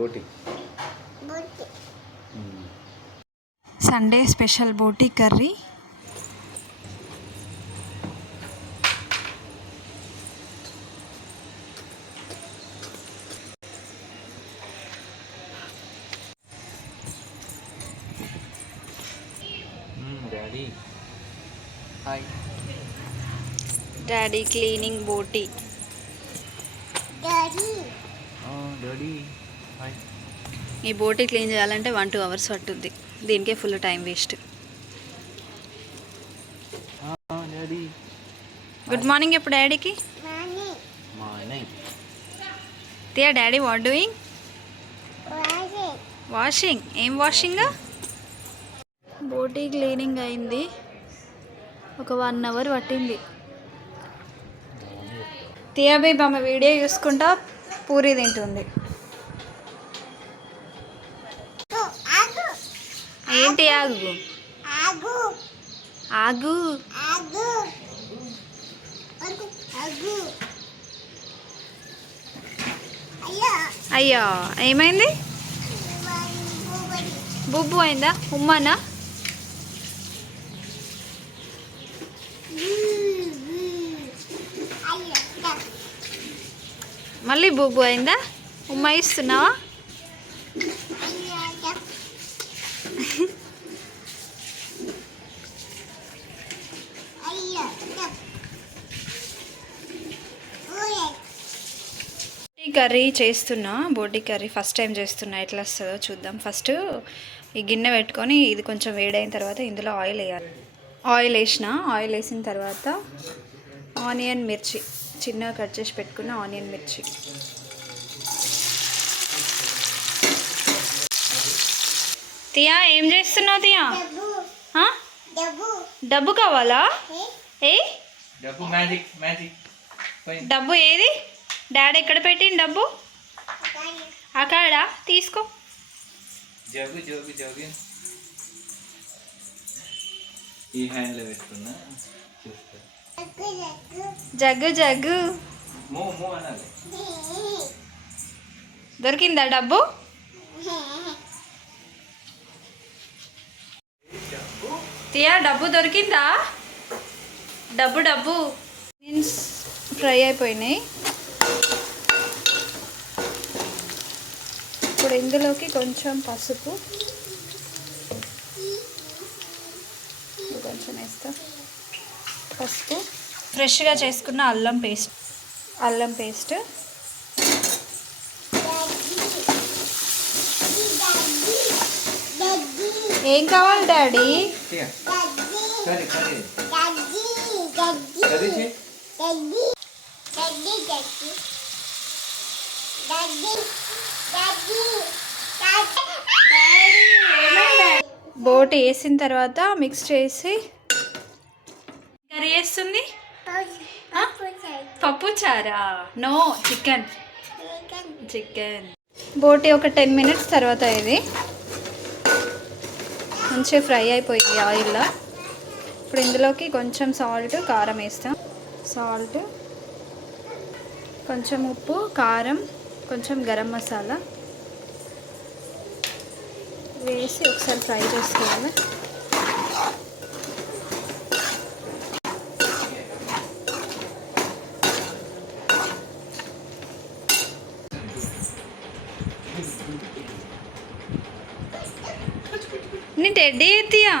బోటి Sunday special బోటీ curry daddy hi daddy cleaning బోటీ daddy hi ఈ బోటీ క్లీన్ చేయాలంటే వన్ టూ అవర్స్ పట్టుద్ది. దీనికే full time waste. Good morning ఎప్పుడు డాడీకి? తియా డాడీ వాట్ డూయింగ్? వాషింగ్. ఏం వాషింగ్? బోటీ క్లీనింగ్ అయింది. ఒక వన్ అవర్ పట్టింది. తియా బేబ్ ఆమె వీడియో చూసుకుంటా పూరి తింటుంది. ఏంటి ఆగు? ఆగు. అయ్యో. ఏమైంది? బుబ్బు అయిందా? ఉమ్మానా? మళ్ళీ బుబ్బు అయిందా? ఉమ్మ ఇస్తున్నావా? కర్రీ చేస్తున్నా. బోటి కర్రీ ఫస్ట్ టైం చేస్తున్నా. ఎట్లా వస్తుందో చూద్దాం. ఫస్ట్ ఈ గిన్నె పెట్టుకొని ఇది కొంచెం వేడైన తర్వాత ఇందులో ఆయిల్ వేయాలి. ఆయిల్ వేసిన. ఆయిల్ వేసిన తర్వాత ఆనియన్ మిర్చి. చిన్నగా కట్ చేసి పెట్టుకున్న ఆనియన్ మిర్చి. తియా ఏం చేస్తున్నావు తియా? డబ్బు. కావాలా? ఏ? డబ్బు మ్యాజిక్ మ్యాజిక్. డబ్బు ఏది? డాడీ ఎక్కడ పెట్టింది డబ్బు? అక్కడ. తీసుకో. జగ్గు జగ్గు జగ్గు ఈ హ్యాండ్లో పెట్టుకున్నా. చూస్తా. జగ్గు జగ్గు. మూ మూ అనాలి. దొరికిందా డబ్బు? తియా డబ్బు దొరికిందా? డబ్బు డబ్బు. మీన్స్ ఫ్రై అయిపోయినాయి. ఇప్పుడు ఇందులోకి కొంచెం పసుపు. కొంచెం వేస్తా. పసుపు. ఫ్రెష్గా చేసుకున్న అల్లం పేస్ట్. అల్లం పేస్ట్. ఏం కావాలి డాడీ? బోట్ వేసిన తర్వాత మిక్స్ చేసి కర్రీ వేస్తుంది? పప్పు చారా? No chicken. చికెన్. బోటి ఒక టెన్ మినిట్స్ తర్వాత ఇది. మంచిగా ఫ్రై అయిపోయింది ఆయిల్లో. ఇప్పుడు ఇందులోకి కొంచెం సాల్ట్ కారం వేస్తాం. సాల్ట్ కొంచెం ఉప్పు కారం కొంచెం గరం మసాలా. వేసి ఒకసారి ఫ్రై చేసుకోవాలి. నీ టెడ్డీ ఎత్తియా?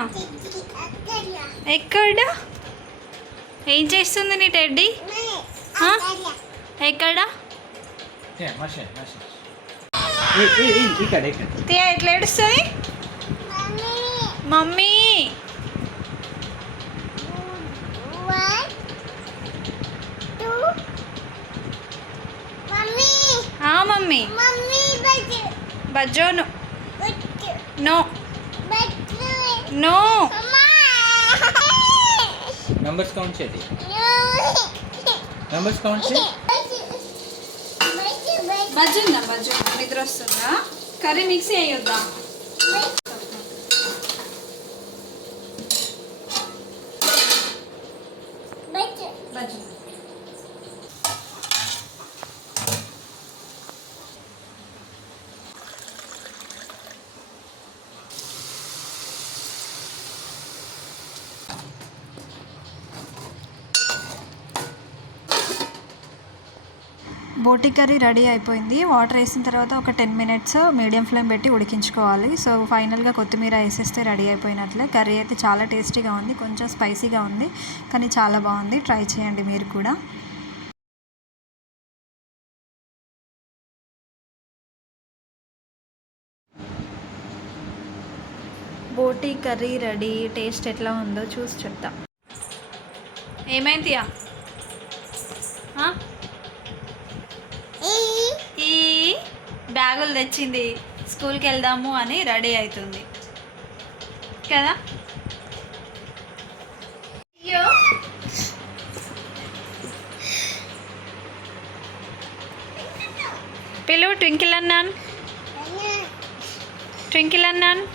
ఎక్కడ? ఏం చేస్తుంది నీ టెడ్డీ? ఎక్కడ? తియా ఎట్లా ఏడుస్తుంది మమ్మీ. ఆ మమ్మీ. బజ్జోను. నో. నో. నంబర్స్ కౌంట్ చేయండి నంబర్స్ కౌంట్ చేయి. బజ్జుందా బజ్జు నిద్ర వస్తుందా? కర్రీ మిక్సీ అయ్యొద్దా బజ్జు బోటి కర్రీ రెడీ అయిపోయింది. వాటర్ వేసిన తర్వాత ఒక టెన్ మినిట్స్ మీడియం ఫ్లేమ్ పెట్టి ఉడికించుకోవాలి. సో ఫైనల్గా కొత్తిమీర వేసేస్తే రెడీ అయిపోయినట్లే. కర్రీ అయితే చాలా టేస్టీగా ఉంది కొంచెం స్పైసీగా ఉంది కానీ చాలా బాగుంది. ట్రై చేయండి మీరు కూడా. బోటీ కర్రీ రెడీ. టేస్ట్ ఎట్లా ఉందో చూసి చెప్తా. ఏమైందియా ఈ బ్యాగులు తెచ్చింది. స్కూల్కి వెళ్దాము అని రెడీ అవుతుంది. కదా? అయ్యో. పిలువు ట్వింకిల్ అన్నాను. ట్వింకిల్ అన్నాను.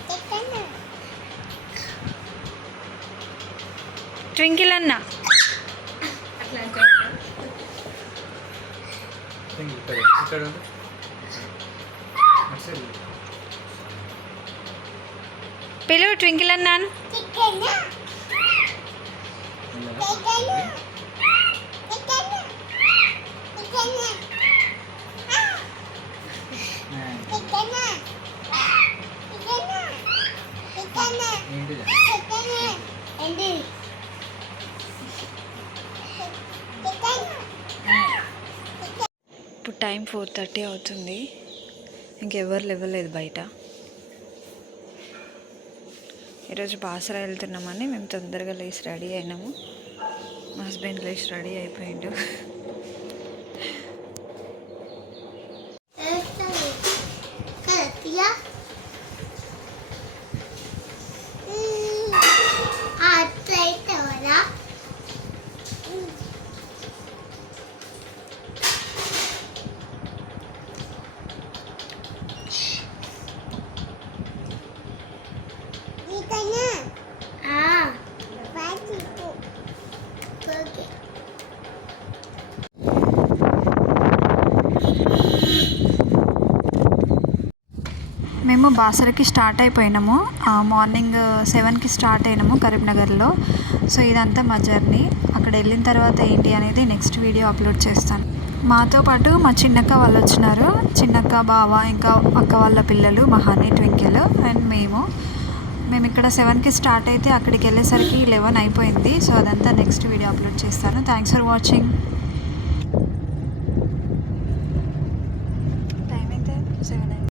ట్వింకిల్ అన్నా. సైడ్. పిలువు ట్వింకిల్ అన్నాను ఉందా? ఏంటిది? ఇప్పుడు టైం ఫోర్ థర్టీ అవుతుంది. ఇంకెవ్వరు లేవలేదు బయట. ఈరోజు బాసరా వెళ్తున్నామని మేము తొందరగా లేచి రెడీ అయినాము. మా హస్బెండ్ లేచి రెడీ అయిపోయిండు. మేము బాసరకి స్టార్ట్ అయిపోయినాము. మార్నింగ్ సెవెన్కి స్టార్ట్ అయినాము కరీంనగర్లో. సో ఇదంతా మా జర్నీ. అక్కడ వెళ్ళిన తర్వాత ఏంటి అనేది నెక్స్ట్ వీడియో అప్లోడ్ చేస్తాను. మాతో పాటు మా చిన్నక్క వాళ్ళు వచ్చినారు. చిన్నక్క బావ ఇంకా అక్క వాళ్ళ పిల్లలు మహాని ట్వింకిల్ అండ్ మేము. మేము ఇక్కడ సెవెన్కి స్టార్ట్ అయితే అక్కడికి వెళ్ళేసరికి లెవెన్ అయిపోయింది. సో అదంతా నెక్స్ట్ వీడియో అప్లోడ్ చేస్తాను. Thanks for watching.